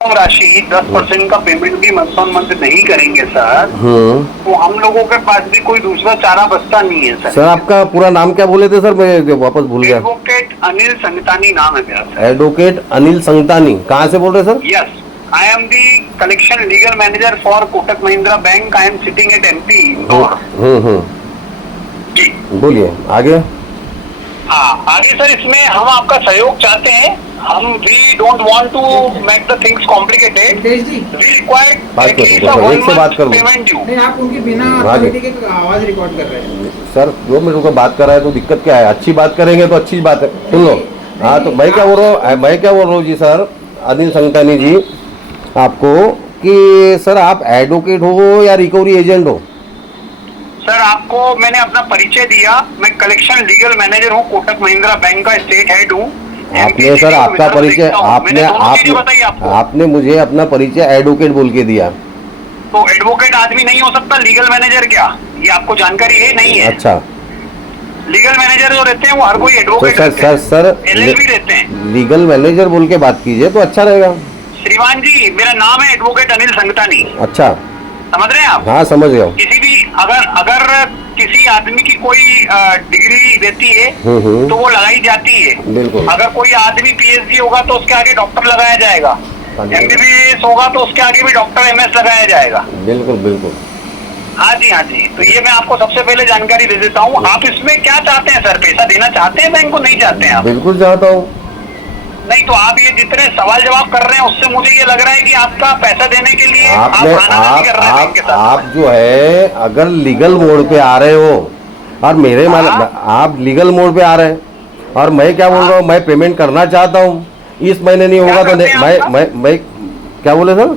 राशि 10% का पेमेंट भी मंथ ऑन मंथ नहीं करेंगे सर, तो हम लोगों के पास भी कोई दूसरा चारा बचता नहीं है सर। सर आपका पूरा नाम क्या बोले थे सर, मैं वापस भूल गया। एडवोकेट अनिल संगतानी नाम है मेरा सर। एडवोकेट अनिल संगतानी, कहाँ से बोल रहे sir? Yes, I am the collection legal manager for Kotak Mahindra bank. I am sitting at MP Indore. जी बोलिए आगे। हाँ, आगे सर इसमें हम आपका सहयोग चाहते हैं। हम we don't want to make the things complicated. We required at least a 1 month payment due. नहीं, आप उनकी बिना अथॉरिटी के आवाज रिकॉर्ड कर रहे हैं सर। 2 मिनट को बात कर रहा है तो दिक्कत क्या है? अच्छी बात करेंगे तो अच्छी बात है, सुन लो। हाँ तो मैं क्या बोल रहा हूँ जी सर, अनिल संगतानी जी, आपको कि सर आप एडवोकेट हो या रिकवरी एजेंट हो? सर आपको मैंने अपना परिचय दिया, मैं कलेक्शन लीगल मैनेजर हूँ, कोटक महिंद्रा बैंक का स्टेट हेड हूँ। आपने सर आपका परिचय आपने मुझे अपना परिचय एडवोकेट बोल के दिया, तो एडवोकेट आदमी नहीं हो सकता लीगल मैनेजर क्या? ये आपको जानकारी है नहीं है? अच्छा, लीगल मैनेजर जो रहते हैं वो हर कोई एडवोकेट सर एलएलबी रहते हैं। लीगल मैनेजर बोल के बात कीजिए तो अच्छा रहेगा। श्रीमान जी, मेरा नाम है एडवोकेट अनिल संगतानी। अच्छा, समझ रहे हैं आप? हाँ समझ गया। किसी भी अगर किसी आदमी की कोई डिग्री रहती है तो वो लगाई जाती है। बिल्कुल। अगर कोई आदमी पीएचडी होगा तो उसके आगे डॉक्टर लगाया जाएगा, एमबीबीएस होगा तो उसके आगे भी डॉक्टर एमएस लगाया जाएगा। बिल्कुल बिल्कुल। हाँ जी, हाँ जी। तो ये मैं आपको सबसे पहले जानकारी दे देता हूँ। आप इसमें क्या चाहते हैं सर? पैसा देना चाहते हैं बैंक को? नहीं चाहते हैं आप? बिल्कुल चाहता हूँ। नहीं तो आप ये जितने सवाल जवाब कर रहे हैं उससे मुझे ये लग रहा है कि आपका पैसा देने के लिए आप जो है अगर लीगल मोड पे आ रहे हो और मेरे आप लीगल मोड पे आ रहे हैं और मैं क्या बोल रहा हूँ, मैं पेमेंट करना चाहता हूँ, इस महीने नहीं होगा तो मैं क्या बोले सर?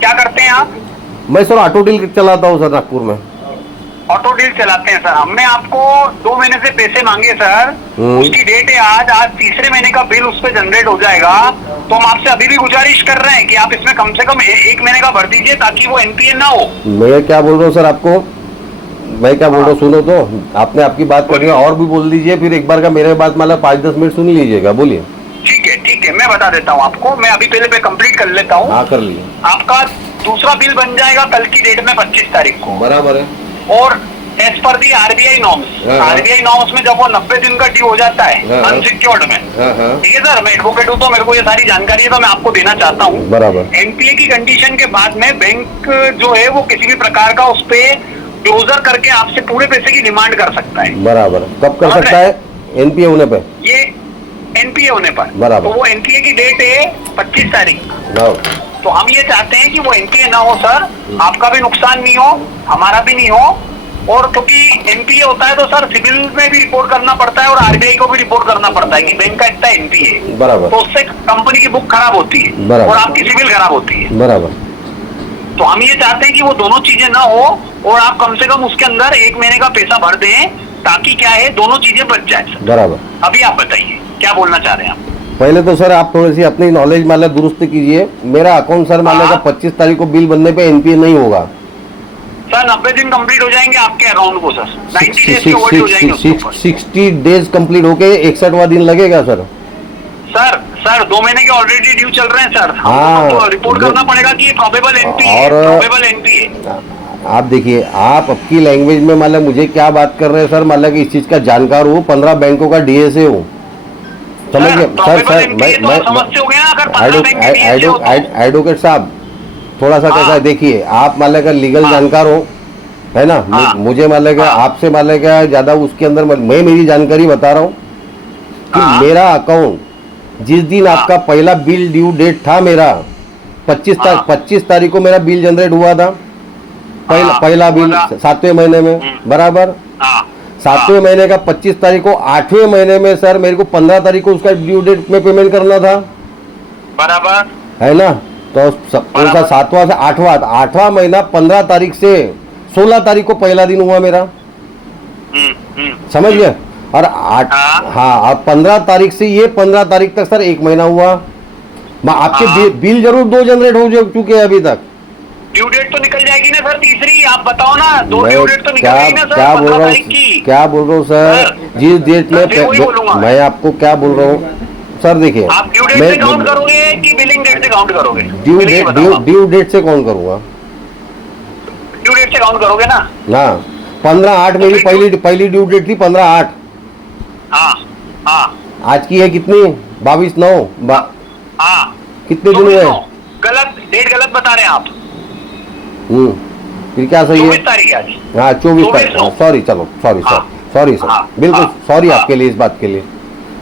क्या करते हैं आप? मैं सर ऑटो डील चलाता हूँ सर, नागपुर में ऑटो डील चलाते हैं सर। हमने आपको 2 महीने से पैसे मांगे सर, उसकी डेट है आज तीसरे महीने का बिल उस पर जनरेट हो जाएगा। तो हम आपसे अभी भी गुजारिश कर रहे हैं कि आप इसमें कम से कम 1 महीने का भर दीजिए ताकि वो एनपीए ना हो। मैं क्या बोल रहा हूँ सर आपको, मैं क्या बोल रहा हूँ सुनो तो, आपने आपकी बात करिए और भी बोल दीजिए, फिर एक बार का मेरे बात मतलब 5-10 मिनट सुन लीजिएगा। बोलिए। ठीक है, मैं बता देता हूँ आपको। मैं अभी पहले पे कंप्लीट कर लेता हूँ। हाँ कर लिए। आपका दूसरा बिल बन जाएगा कल की डेट में 25 तारीख को। बराबर है। और एज पर दी आरबीआई नॉर्म्स में जब वो 90 दिन का ड्यू हो जाता है अनसिक्योर्ड में, ठीक है सर, मैं एडवोकेट हूँ तो मेरे को ये सारी जानकारी है तो मैं आपको देना चाहता हूँ। बराबर। एनपीए की कंडीशन के बाद में बैंक जो है वो किसी भी प्रकार का उस पे क्लोजर करके आपसे पूरे पैसे की डिमांड कर सकता है। बराबर। कब कर सकता है? एनपीए होने पे। ये एनपीए होने पर। बराबर। तो वो एनपीए की डेट है 25 तारीख। तो हम ये चाहते हैं कि वो एनपीए ना हो सर, आपका भी नुकसान नहीं हो, हमारा भी नहीं हो। और क्योंकि एनपीए होता है तो सर सिविल में भी रिपोर्ट करना पड़ता है और आरबीआई को भी रिपोर्ट करना पड़ता है कि बैंक का इतना एनपीए। बराबर। तो उससे कंपनी की बुक खराब होती है और आपकी सिविल खराब होती है। बराबर। तो हम ये चाहते हैं कि वो दोनों चीजें ना हो और आप कम से कम उसके अंदर 1 महीने का पैसा भर दें ताकि क्या है दोनों चीजें बच जाए। बराबर। अभी आप बताइए क्या बोलना चाह रहे हैं आप? पहले तो सर आप थोड़ी सी अपनी नॉलेज मान दुरुस्त कीजिए। मेरा अकाउंट सर मान 25 तारीख को बिल बनने पे एनपीए नहीं होगा सर। 90 दिन कंप्लीट हो जाएंगे आपके अकाउंट को सर। 90 डेज के ओवरड्यू हो जाएंगे। 60 डेज कंप्लीट होके 61वां दिन लगेगा सर। सर 2 महीने के ऑलरेडी ड्यू चल रहे हैं सर। हाँ, तो रिपोर्ट करना पड़ेगा कि ये प्रोबेबल एनपीए। आप देखिए, आप आपकी लैंग्वेज में मतलब मुझे क्या बात कर रहे हैं सर, मतलब कि इस चीज का जानकार हूँ, 15 बैंकों का डीएसए हूँ, समझिए सर। एडवोकेट साहब थोड़ा सा कैसा है देखिए, आप मान लेगा लीगल जानकार हो, है ना? मुझे मान लेगा आपसे मान लेगा ज्यादा उसके अंदर मैं मेरी जानकारी बता रहा हूँ कि मेरा अकाउंट जिस दिन आपका पहला बिल ड्यू डेट था मेरा 25 तारीख को मेरा बिल जनरेट हुआ था, पहला बिल 7वें महीने में। बराबर। 7वें महीने का 25 तारीख को 8वें महीने में सर मेरे को 15 तारीख को उसका ड्यू डेट में पेमेंट करना था। बराबर है ना? तो उनका 7वां से 8वां महीना 15 तारीख से 16 तारीख को पहला दिन हुआ मेरा, समझ गए? और 15 तारीख से ये 15 तारीख तक सर 1 महीना हुआ। आपके बिल जरूर 2 जनरेट हो चुके हैं अभी तक। ड्यू डेट तो निकल जाएगी ना सर तीसरी, आप बताओ ना। 2 ड्यू डेट तो निकल जाएगी ना सर। क्या बोल रहा हूँ सर, जिस डेट में मैं आपको क्या बोल रहा हूँ, सर देखिए, आप ड्यू डेट से काउंट करोगे कि बिलिंग डेट से काउंट करोगे? ड्यू डेट से कौन करूंगा? ड्यू डेट से काउंट करोगे ना? ना, 15/8 मेरी पहली ड्यू डेट थी, 15/8। हाँ हाँ आज की है कितनी? 22/9। हाँ, कितने दिन हुए? गलत डेट, गलत बता रहे हैं आप। फिर क्या सही है? 24 तारीख है आज। हाँ 24 तारीख। सॉरी, चलो सॉरी हाँ, सॉरी सर, हाँ, बिल्कुल हाँ, सॉरी हाँ, आपके लिए, इस बात के लिए।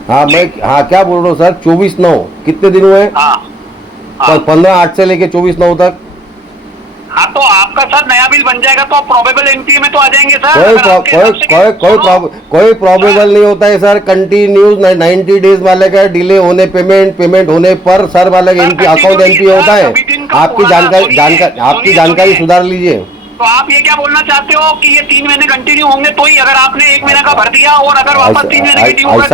हाँ मैं क्या बोल रहा हूँ सर, 24/9 कितने दिन हुए? हाँ, हाँ, 15/8 से लेके 24/9 तक। हाँ तो आपका सर नया बिल बन जाएगा तो आप प्रोबेबल एनपीए में तो आ जाएंगे सर। कोई प्रॉबेबल नहीं होता है सर। कंटिन्यूज 90 डेज वाले का डिले होने पेमेंट होने पर सर वाले का एनपी अकाउंट एनपी होता है। आपकी जानकारी सुधार लीजिए। तो आप ये क्या बोलना चाहते हो कि ये 3 महीने कंटिन्यू होंगे तो ही, अगर आपने 1 महीने का भर दिया और अगर वापस 3 महीने कंटिन्यू होगा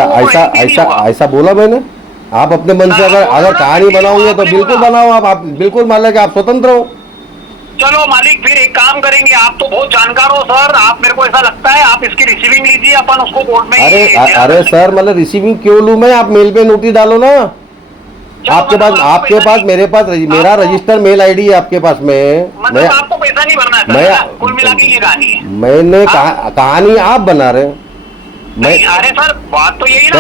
ऐसा बोला मैंने? आप अपने मन से अगर कहानी बनाओगे तो बिल्कुल बनाओ, आप बिल्कुल मान लें कि आप स्वतंत्र हो। चलो मालिक, फिर एक काम करेंगे, आप तो बहुत जानकार हो सर, आप, मेरे को ऐसा लगता है आप इसकी रिसीविंग लीजिए, अपन उसको कोर्ट में। अरे सर, मतलब रिसीविंग क्यों लूं मैं? आप मेल पे नोटिस डालो ना। आपके पास मेरे पास मेरा रजिस्टर मेल आईडी है आपके पास में। मतलब आपको पैसा नहीं भरना है सर, कुल मिला के ये कहानी है। मैंने कहानी आप बना रहे। अरे सर बात तो यही ना,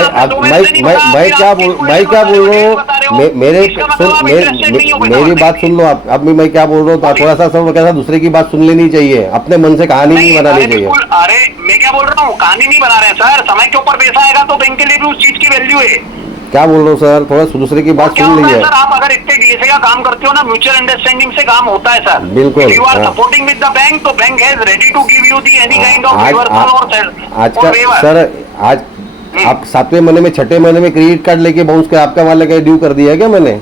मैं क्या बोल रहा हूँ, मेरी बात सुन लो आप। अब मैं क्या बोल रहा हूँ, थोड़ा सा सब कैसा दूसरे की बात सुन लेनी चाहिए, अपने मन से कहानी नहीं बनानी चाहिए। अरे मैं क्या बोल रहा हूँ, कहानी नहीं बना रहे हैं सर, समय के ऊपर पैसा आएगा तो बैंक के लिए भी उस चीज की वैल्यू है। क्या बोल रहा हूँ सर, थोड़ा दूसरे की बात सुन लीजिए सर। आप अगर इतने डीएसए का काम करते हो ना, म्यूचुअल अंडरस्टैंडिंग से काम होता है सर। बिल्कुल। You are supporting with the bank, तो bank has ready to give you the any kind of reversal और आज का सर, आज आप 7वें महीने में 6ठे महीने में क्रेडिट कार्ड लेके बाउंस कर आपका वाले का ड्यू कर दिया क्या मैंने?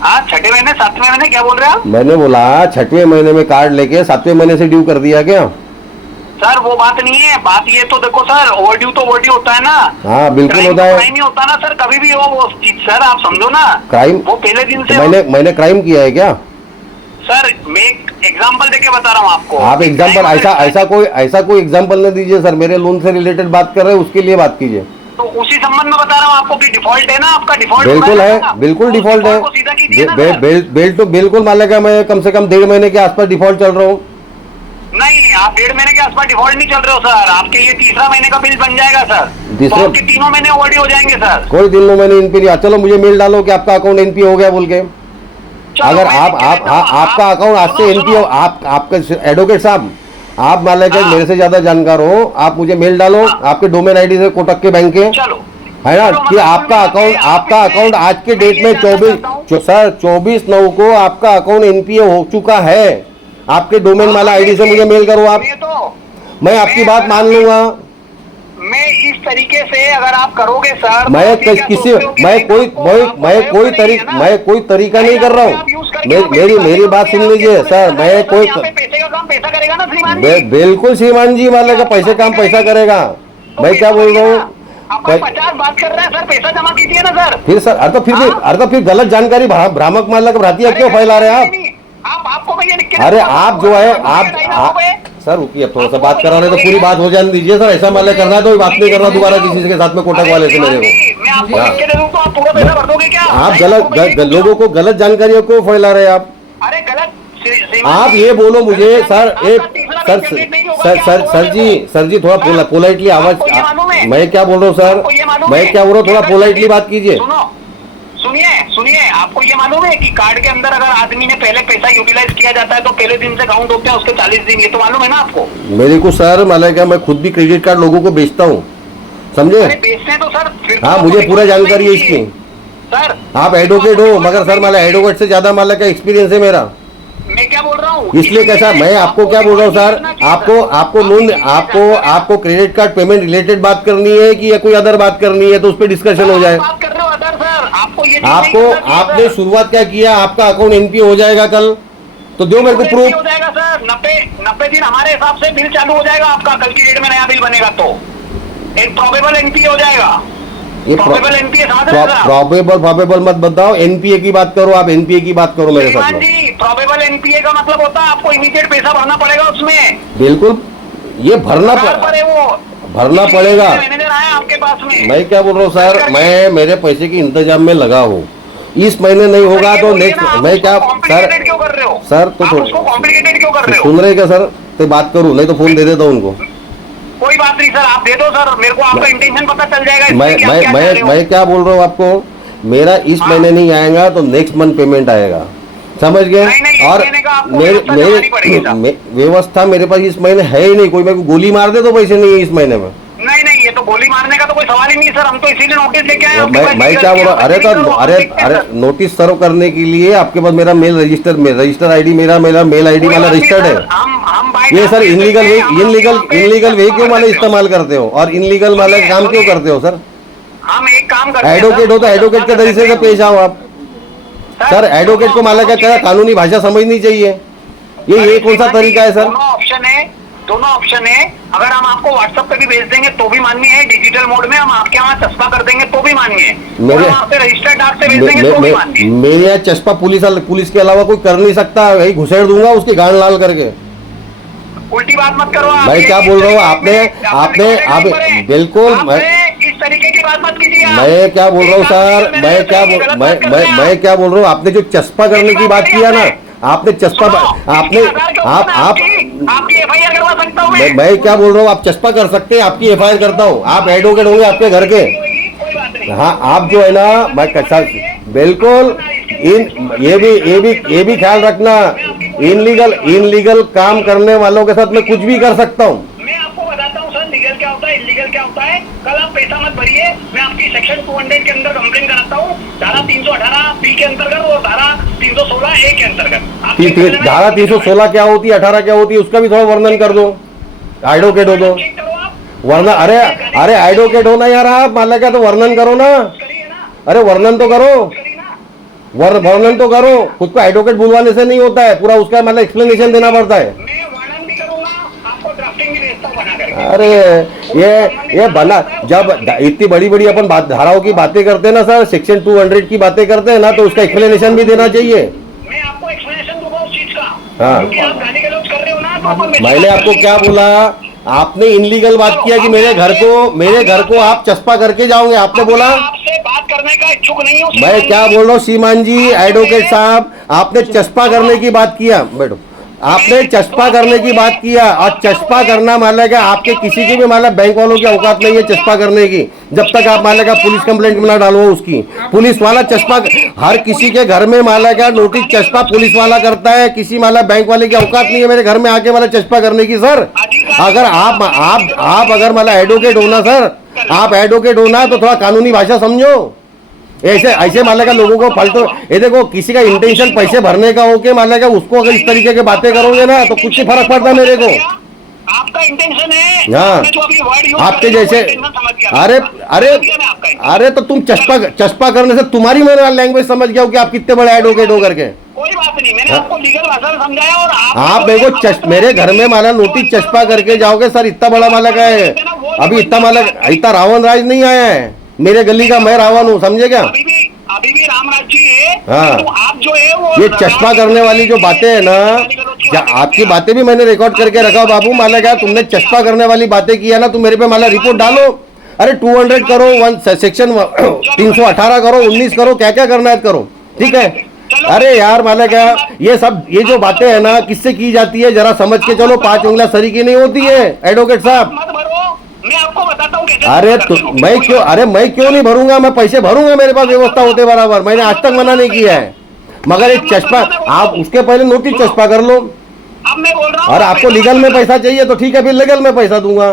हाँ 6ठे महीने 7वें महीने, क्या बोल रहे हैं आप? मैंने बोला 6ठे महीने में कार्ड लेके 7वें महीने से ड्यू कर दिया क्या? सर वो बात नहीं है, बात ये तो देखो सर, ओवरड्यू तो ओवरड्यू होता है ना। हाँ बिल्कुल होता है। क्राइम नहीं होता ना सर, कभी भी हो वो चीज सर, आप समझो ना। क्राइम वो पहले दिन से मैंने क्राइम किया है क्या? सर मैं एग्जांपल देके बता रहा हूँ आपको। आप एग्जांपल ऐसा कोई एग्जांपल न दीजिए सर, मेरे लोन से रिलेटेड बात कर रहे हैं, उसके लिए बात कीजिए। तो उसी संबंध में बता रहा हूँ आपको कि डिफॉल्ट है ना आपका, डिफॉल्ट बिल्कुल है, बिल्कुल डिफॉल्ट है। तो बिल्कुल मान लेगा, मैं कम से कम 1.5 महीने के आसपास डिफॉल्ट चल रहा हूँ। नहीं, आप 1.5 महीने के आसपास डिफॉल्ट नहीं चल रहे हो सर, आपके ये 3रा महीने का बिल बन जाएगा सर। तो आपके 3 महीने ओवरड्यू हो जाएंगे सर। कोई 3 महीने एनपी नहीं। चलो मुझे मेल डालो कि आपका अकाउंट एनपी हो गया बोल के। अगर आपका अकाउंट आज से एनपी हो, आपका एडवोकेट साहब, आप मान लेकर मेरे से ज्यादा जानकार हो, आप मुझे मेल डालो आपके डोमेन आईडी से कोटक के बैंक के, है ना, कि आपका अकाउंट आज के डेट में 24/9 को आपका अकाउंट एनपीए हो चुका है। आपके डोमेन वाला आईडी से मुझे मेल करो आप, मैं आपकी बात मान लूंगा। मैं इस तरीके से अगर आप करोगे सर, मैं कोई तरीका नहीं कर रहा हूँ। मेरी बात सुन लीजिए सर, मैं कोई पैसे का काम पैसा करेगा ना श्रीमान जी। बिल्कुल श्रीमान जी, वाले का पैसे काम पैसा करेगा। मैं क्या बोल रहा हूँ, 50 बात कर रहे हैं सर, पैसा जमा कीजिए ना सर। फिर सर अरे तो फिर गलत जानकारी भ्रामक मान लगा भ्रांतियां क्यों फैला रहे हैं आपको मैं ये लिख के अरे आप जो है आप सर रुकिए, अब थोड़ा सा बात करा रहे तो पूरी बात हो जाने दीजिए सर। ऐसा मान करना है तो बात नहीं करना दोबारा किसी के साथ में कोटक वाले से मेरे को। आप गलत लोगों को गलत जानकारियों को फैला रहे हैं आप। अरे गलत आप ये बोलो मुझे सर, सर जी थोड़ा पोलाइटली आवाज, मैं क्या बोल रहा हूँ सर, मैं क्या बोल रहा हूँ, थोड़ा पोलाइटली बात कीजिए। सुनिए, आपको ये मालूम है कि कार्ड के अंदर अगर आदमी ने पहले पैसा यूटिलाइज किया जाता है तो पहले दिन से काउंट होते हैं उसके 40 दिन, ये तो मालूम है ना आपको? मेरे को सर मालूम क्या, मैं खुद भी क्रेडिट कार्ड लोगों को बेचता हूँ, समझे? बेचते हैं तो सर हाँ मुझे पूरा जानकारी है इसकी सर। आप एडवोकेट हो मगर सर माला एडवोकेट से ज्यादा माला का एक्सपीरियंस है मेरा। मैं क्या बोल रहा हूँ इसलिए कैसा, मैं आपको क्या बोल रहा हूँ सर, आपको लोन आपको क्रेडिट कार्ड पेमेंट रिलेटेड बात करनी है कि या कोई अदर बात करनी है तो उस पर डिस्कशन हो जाए। आपको आपने शुरुआत क्या किया, आपका अकाउंट एनपी हो जाएगा कल, तो दो मेरे को प्रूफ हो जाएगा सर। 90 दिन हमारे हिसाब से बिल चालू हो जाएगा आपका, कल की डेट में नया बिल बनेगा तो एक प्रोबेबल एनपीए हो जाएगा। ये प्रोबेबल मत बताओ, एनपीए की बात करो आप, एनपीए की बात करो मेरे साथ। प्रोबेबल एनपीए का मतलब होता है आपको इमीडिएट पैसा भरना पड़ेगा उसमें। बिल्कुल, ये भरना पड़ेगा वो भरना पड़ेगा। मैनेजर आया आपके पास में। मैं क्या बोल रहा हूँ सर, मैं मेरे पैसे के इंतजाम में लगा हूँ, इस महीने नहीं होगा तो नेक्स्ट। मैं क्या सर, क्यों कर रहे हो सर तो उसको कॉम्प्लिकेटेड क्यों कर रहे हो? सुन रहे क्या सर? तो बात करूँ, नहीं तो फोन दे देता हूँ उनको। कोई बात नहीं सर, आप दे दो सर, मेरे को आपका इंटेंशन पता चल जाएगा इसमें कि आप क्या चाह रहे हो। मैं क्या बोल रहा हूँ आपको, मेरा इस महीने नहीं आएगा तो नेक्स्ट मंथ पेमेंट आएगा, समझ गए? और मेरे व्यवस्था मेरे पास इस महीने है ही नहीं, कोई मेरे को गोली मार दे तो पैसे नहीं है इस महीने में। नहीं, ये तो गोली मारने का तो कोई सवाल ही नहीं सर, हम तो इसीलिए नोटिस लेके आए। मैं क्या बोल रहा हूँ, अरे नोटिस सर्व करने के लिए आपके पास मेरा मेल रजिस्टर आईडी, मेरा मेल आईडी वाला रजिस्टर्ड है। ये सर इनलीगल वे क्यों माले इस्तेमाल करते हो, और इनलीगल माले काम क्यों करते हो सर? हम एक काम करते हैं, एडवोकेट हो तो एडवोकेट के तरीके से पेश आओ आप। सर एडवोकेट को माला क्या कानूनी भाषा समझनी चाहिए, ये कौन सा तरीका है सर? दोनों ऑप्शन है। अगर हम आपको व्हाट्सएप पे भी भेज देंगे तो भी मान्य है, डिजिटल मोड में हम आपके वहाँ चस्पा कर देंगे तो भी मान्य है, मेरे रजिस्टर्ड डाक से भेज देंगे तो भी मान्य है। मेरे यहाँ चस्पा पुलिस के अलावा कोई कर नहीं सकता, वही घुसेड़ दूंगा उसकी गांड लाल करके। उल्टी बात मत करो आप। मैं क्या बोल रहा हूँ, आपने आप बिल्कुल इस तरीके की बात मत कीजिए। मैं क्या बोल रहा हूँ सर, मैं क्या बोल रहा हूँ, आपने जो चस्पा करने की बात किया ना, आपने चस्पा आपने आपकी एफआईआर करवा सकता हूँ मैं क्या बोल रहा हूँ, आप चस्पा कर सकते हैं, आपकी एफआईआर करता हूँ। आप एडवोकेट होंगे आपके घर के, हाँ आप जो है ना, मैं बिल्कुल ये भी ख्याल रखना, इनलीगल काम करने वालों के साथ मैं कुछ भी कर सकता हूँ। मैं आपको बताता हूँ सर, लीगल क्या होता है, इलीगल क्या होता है। कल आप पैसा मत भरिए, मैं आपकी सेक्शन 200 के अंदर कंप्लेन कराता हूँ, धारा 318 बी के अंतर्गत और धारा 316 ए के अंतर्गत। धारा 316 क्या होती है, 18 क्या होती है, उसका भी थोड़ा वर्णन कर दो, एडवोकेट हो तो। वर्णन, अरे एडवोकेट हो ना यार आप, मान क्या तो वर्णन करो ना, अरे वर्णन तो करो, वर्णन तो करो। खुद को एडवोकेट बुलवाने से नहीं होता है, पूरा उसका मतलब एक्सप्लेनेशन देना पड़ता है। मैं वर्णन भी करूंगा, आपको ड्राफ्टिंग भी भेजता हूं बना करके। अरे ये बना, जब इतनी बड़ी अपन धाराओं की बातें करते हैं ना सर, सेक्शन 200 की बातें करते हैं ना, तो उसका एक्सप्लेनेशन भी देना चाहिए। मैं आपको एक्सप्लेनेशन दूंगा उस चीज का, हाँ। क्योंकि आप गाली गलौज कर रहे हो ना, तो मैंने आपको क्या बोला, आपने इनलीगल बात किया कि मेरे घर को आप चस्पा करके जाओगे, आपने बोला। आपसे बात करने का इच्छुक नहीं हूँ। मैं क्या बोल रहा हूँ श्रीमान जी, एडवोकेट साहब, आपने चस्पा करने की बात किया, बैठो, आपने चस्पा करने की बात किया, और चस्पा करना मान लेगा आपके किसी की भी मान बैंक वालों की औकात नहीं है चस्पा करने की, जब तक आप मान लेगा पुलिस कंप्लेंट ना डालो उसकी। पुलिस वाला चस्पा हर किसी के घर में मान लेगा नोटिस चस्पा पुलिस वाला करता है, किसी मान बैंक वाले की औकात नहीं है मेरे घर में आके वाला चस्पा करने की। सर अगर आप अगर मान एडवोकेट होना सर, आप एडवोकेट होना तो थोड़ा कानूनी भाषा समझो। ऐसे मान लेगा लोगों को फालतू, ये देखो किसी का इंटेंशन पैसे भरने का हो के मान लेगा, उसको अगर इस तरीके की बातें करोगे ना तो कुछ ही फर्क पड़ता मेरे को। आपका इंटेंशन है, हाँ आपके जैसे, अरे तो तुम चस्पा करने से तुम्हारी मेरा लैंग्वेज समझ गया हूँ कि आप कितने बड़े एडवोकेट हो करके। कोई बात नहीं, मैंने आपको लीगल भाषा में समझाया। और आप मेरे को मेरे घर में माला नोटिस चस्पा करके जाओगे सर, इतना बड़ा माला का है, अभी इतना रावण राज नहीं आया है मेरे गली का, मैं रावण हूँ, समझे क्या? अभी भी रामराज जी है। हाँ, तो आप जो है वो ये चस्पा करने वाली जो बातें है ना, आपकी बातें भी मैंने रिकॉर्ड करके रखा बाबू, माला क्या तुमने चस्पा करने वाली बातें किया ना, तुम मेरे पे माला रिपोर्ट डालो। अरे 200 करो, सेक्शन 318 करो, 19 करो, क्या क्या करना है करो, ठीक है। अरे यार माला क्या ये जो बातें है ना किससे की जाती है जरा समझ के चलो, 5 उंगलियां सरी की नहीं होती है एडवोकेट साहब। मैं आपको बताता हूँ कैसे। अरे तो मैं क्यों नहीं भरूंगा, मैं पैसे भरूंगा, मेरे पास व्यवस्था होते बराबर, मैंने आज तक मना नहीं किया है। मगर एक चस्पा, आप उसके पहले नोटिस चस्पा कर लो। अब मैं बोल रहा हूँ, और आपको लीगल में पैसा चाहिए तो ठीक है, फिर लीगल में पैसा दूंगा।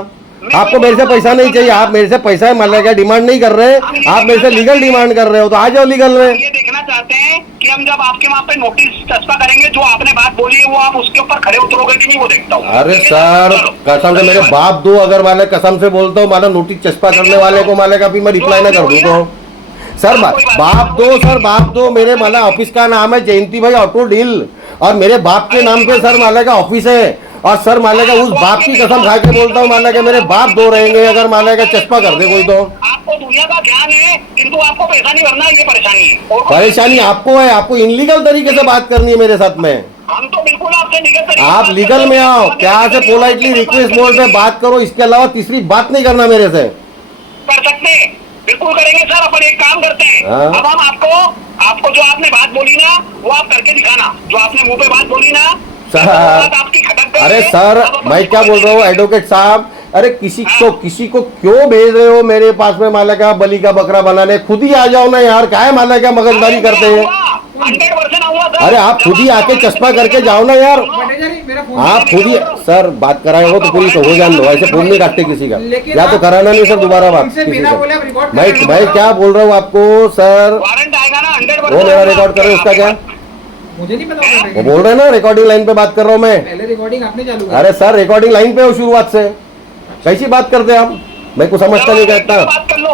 आपको मेरे से पैसा नहीं चाहिए, आप मेरे से पैसा मान लिया डिमांड नहीं कर रहे, आप मेरे से लीगल डिमांड कर रहे हो, तो आ जाओ लीगल में। ये देखना चाहते हैं कि हम जब आपके वहाँ पे नोटिस चस्पा करेंगे, जो आपने बात बोली है वो आप उसके ऊपर खड़े उतरोगे कि नहीं, वो देखता हूँ। अरे सर कसम से मेरे बाप दो, अगर माले कसम से बोलता हूँ माला नोटिस चस्पा करने वाले को माले का भी मैं रिप्लाई ना कर दूँ तो सर बाप दो मेरे माला ऑफिस का नाम है जयंती भाई ऑटो डील, और मेरे बाप के नाम पे सर माले का ऑफिस है, और सर माले का उस बाप की कसम खा के बोलता हूँ माले का मेरे बाप दो रहेंगे अगर माले का चस्पा कर दे कोई तो। आपको दुनिया का ज्ञान है किंतु आपको पैसा नहीं भरना, ये परेशानी है। परेशानी आपको है, आपको इनलीगल तरीके से बात करनी है मेरे साथ में। हम तो बिल्कुल आपसे आपसे लीगल तरीके से आप बात लीगल करो। में आओ, आप प्यार से लीगल पोलाइटली तरीके से रिक्वेस्ट बात मोड में करेंगे। बात करो, इसके अलावा तीसरी बात नहीं करना मेरे से। कर सकते हैं, बिल्कुल करेंगे सर। अपन एक काम करते हैं, हाँ। अब हम आपको जो आपने बात बोली ना वो आप करके दिखाना। जो आपने मुंह पे बात बोली ना सर, वो बात आपकी खटक गई अरे है। सर अब अपन मैं क्या उसको बोल रहा हूँ करेंगे। एडवोकेट साहब, अरे किसी को क्यों भेज रहे हो मेरे पास में, माला क्या बलि का बकरा बनाने? खुद ही आ जाओ ना यार, क्या है माला क्या मगजमारी करते हैं? 100% आऊंगा सर। अरे आप खुद ही जब आके आपका चश्मा ऑनलाइन करके दिखेगा जाओ ना यार। सुनो, भट्टाचार्य मेरा फोन आप खुद ही सर बात कराए हो तो पुलिस को हो जान दो, ऐसे फोन नहीं काटते किसी का, लेकिन या तो आप- कराना नहीं सर दोबारा बात उनसे किसी बिना से। बोले आप रिकॉर्ड मैं कर मैं क्या बोल रहा हूँ आपको सर, वारंट आएगा ना 100%। वो मेरा रिकॉर्ड कर रहे हो उसका क्या? मुझे नहीं पता वो बोल रहे हैं ना रिकॉर्डिंग लाइन पे बात कर रहा हूँ मैं। पहले रिकॉर्डिंग आपने चालू अरे सर रिकॉर्डिंग लाइन पे हो शुरुआत से, कैसी बात करते हैं आप? मैं कुछ समझता नहीं कहता।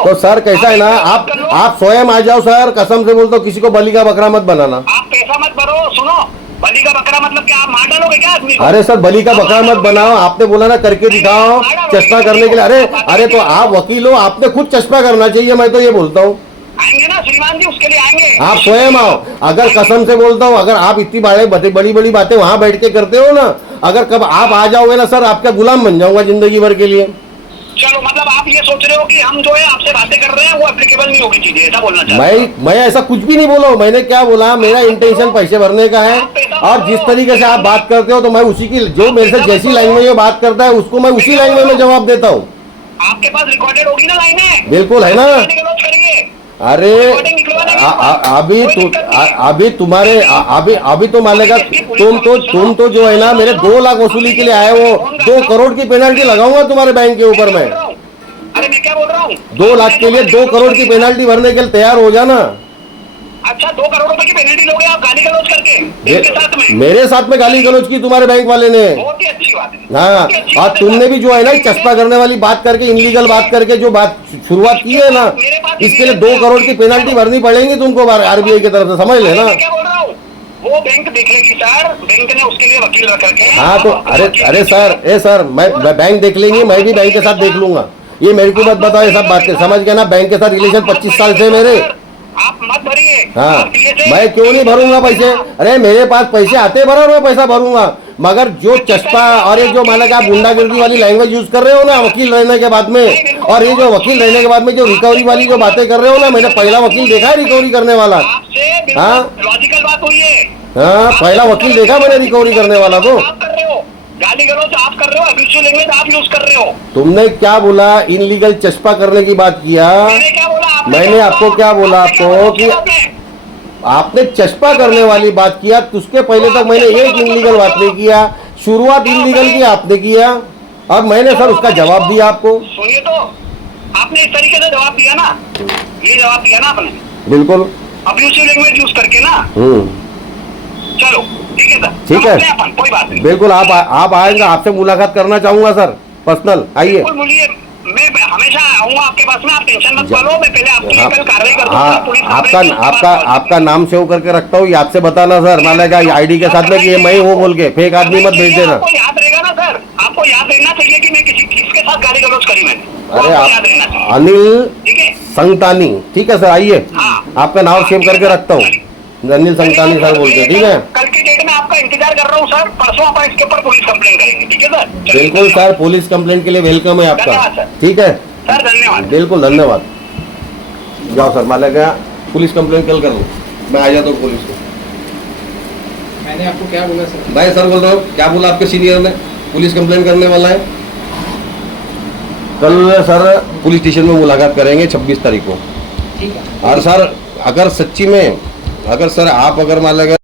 तो सर कैसा है ना, आप स्वयं आ जाओ सर, कसम से बोलता हूँ किसी को बलि का बकरा मत बनाना। आप पैसा मत भरो। सुनो, बलि का बकरा मतलब क्या आप मार डालोगे क्या आदमी को? अरे सर बलि का बकरा मत बनाओ, आपने बोला ना करके दिखाओ चश्मा करने के लिए। अरे तो आप वकील हो, आपने खुद चश्मा करना चाहिए, मैं तो ये बोलता हूँ। आएंगे ना श्रीमान जी, उसके लिए आएंगे। आप स्वयं आओ, अगर कसम से बोलता हूँ, अगर आप इतनी बड़ी बड़ी बातें वहां बैठ के करते हो ना, अगर कब आप आ जाओगे ना सर, आपका गुलाम बन जाऊंगा जिंदगी भर के लिए। चलो मतलब आप ये सोच रहे हो कि हम जो है आपसे बातें कर रहे हैं वो एप्लीकेबल नहीं होगी चीजें, ऐसा बोलना चाहते हैं? मैं ऐसा कुछ भी नहीं बोला हूं। मैंने क्या बोला, मेरा इंटेंशन पैसे भरने का है, और जिस तरीके से आप बात करते हो तो मैं उसी की, जो मेरे से जैसी लैंग्वेज में बात करता है उसको मैं उसी लैंग्वेज में जवाब देता हूँ। आपके पास रिकॉर्डेड होगी ना लाइनें? बिल्कुल है ना। करिए। अरे अभी तुम्हारे अभी तो मानेगा, तुम तो जो है ना मेरे 2 लाख वसूली के लिए आए हो, 2 करोड़ की पेनल्टी लगाऊंगा तुम्हारे बैंक के ऊपर में। अरे मैं क्या बोल रहा हूँ, 2 लाख के लिए 2 करोड़ की पेनल्टी भरने के लिए तैयार हो जाना। अच्छा 2 करोड़ रुपए की पेनल्टी लोगे आप गाली गलौज करके इनके साथ में? मेरे साथ में गाली गलौज की तुम्हारे बैंक वाले ने। बहुत ही अच्छी बात है। हाँ, बहुत ही अच्छी और बात है, तुमने सर। भी जो है ना चश्मा करने वाली बात करके, इनलीगल बात करके जो बात शुरुआत की है ना, इसके लिए 2 करोड़ की पेनल्टी भरनी पड़ेगी तुमको आरबीआई की तरफ से, समझ लेना। मैं क्या बोल रहा हूँ, वो बैंक देख लेगी सर, बैंक ने उसके लिए वकील रख रखे हैं। हाँ तो अरे सर मैं बैंक देख लेंगी, मैं भी बैंक के साथ देख लूंगा। ये मेरे को मत बताओ ये सब बातें, समझ गए ना? बैंक के साथ रिलेशन 25 साल से मेरे। आप मत भरिए। हाँ, आप दिए थे। मैं क्यों नहीं भरूंगा पैसे? अरे मेरे पास पैसे आते भरा, मैं पैसा भरूंगा, मगर जो चस्पा और ये जो माना कि आप गुंडागिर्दी वाली लैंग्वेज यूज कर रहे हो ना वकील रहने के बाद में, और ये जो वकील रहने के बाद में जो रिकवरी वाली जो बातें कर रहे हो ना, मैंने पहला वकील देखा है रिकवरी करने वाला। आपसे हाँ लॉजिकल बात हुई है। हाँ, पहला वकील देखा मैंने रिकवरी करने वाला। तो आप कर रहे हो गाली गलौज, आप कर रहे हो अब्यूसिव लैंग्वेज, आप यूज कर रहे हो। तुमने क्या बोला, इनलीगल चस्पा करने की बात किया। मैंने क्या बोला? मैंने आपको क्या बोला आपको कि आपने चस्पा करने वाली बात किया, उसके पहले तक मैंने एक इनलीगल बात नहीं किया। शुरुआत इनलीगल की आपने किया, और मैंने सर उसका जवाब दिया आपको। सुनिए तो, आपने इस तरीके से जवाब दिया ना, ये जवाब दिया ना आपने बिल्कुल अब्यूसिव लैंग्वेज यूज करके ना। चलो ठीक है सर, ठीक है, समझते हैं अपन, कोई बात नहीं। बिल्कुल आप आएंगे, आपसे मुलाकात करना चाहूंगा सर, पर्सनल आइए। बिल्कुल बोलिए, मैं हमेशा आऊंगा आपके पास में, आप टेंशन मत लो। मैं पहले आपकी हाँ, कल कार्रवाई कर दूंगा। हाँ, पुलिस कंप्लेंट की, उसके आपका बाद आपका नाम सेव करके रखता हूँ, याद से बताना सर, मान लेगा आईडी के साथ में कि ये मैं हूँ बोल के, फेक आदमी मत भेज देना। आपको याद रहेगा ना सर, आपको याद रहना चाहिए कि मैं किसके साथ गाली गलौज करी मैंने। अरे आपको याद रहना चाहिए, अनिल ठीक है? संतानी, ठीक है सर, आइए, हाँ। आपका नाम सेव करके रखता हूँ, अनिल संतानी सर बोल के, ठीक है? कल की डेट में आपका इंतजार कर रहा हूँ सर, परसों अपन इसके ऊपर पुलिस कंप्लेंट करेंगे, ठीक है सर? चलिए, बिल्कुल सर, पुलिस कंप्लेंट के लिए वेलकम है धन्यवाद आपका, सर। ठीक है? सर धन्यवाद। बिल्कुल धन्यवाद। जाओ सर, मान लेगा पुलिस कंप्लेंट कल कर लो, मैं आ जाता हूँ पुलिस को। मैंने आपको क्या बोला सर? भाई सर बोल रहा हूँ, क्या बोला आपके सीनियर ने? पुलिस कंप्लेंट करने वाला है। कल सर पुलिस स्टेशन में मुलाकात करेंगे 26 तारीख को। ठीक है। और सर अगर सच्ची में, अगर सर आप अगर मान लेगा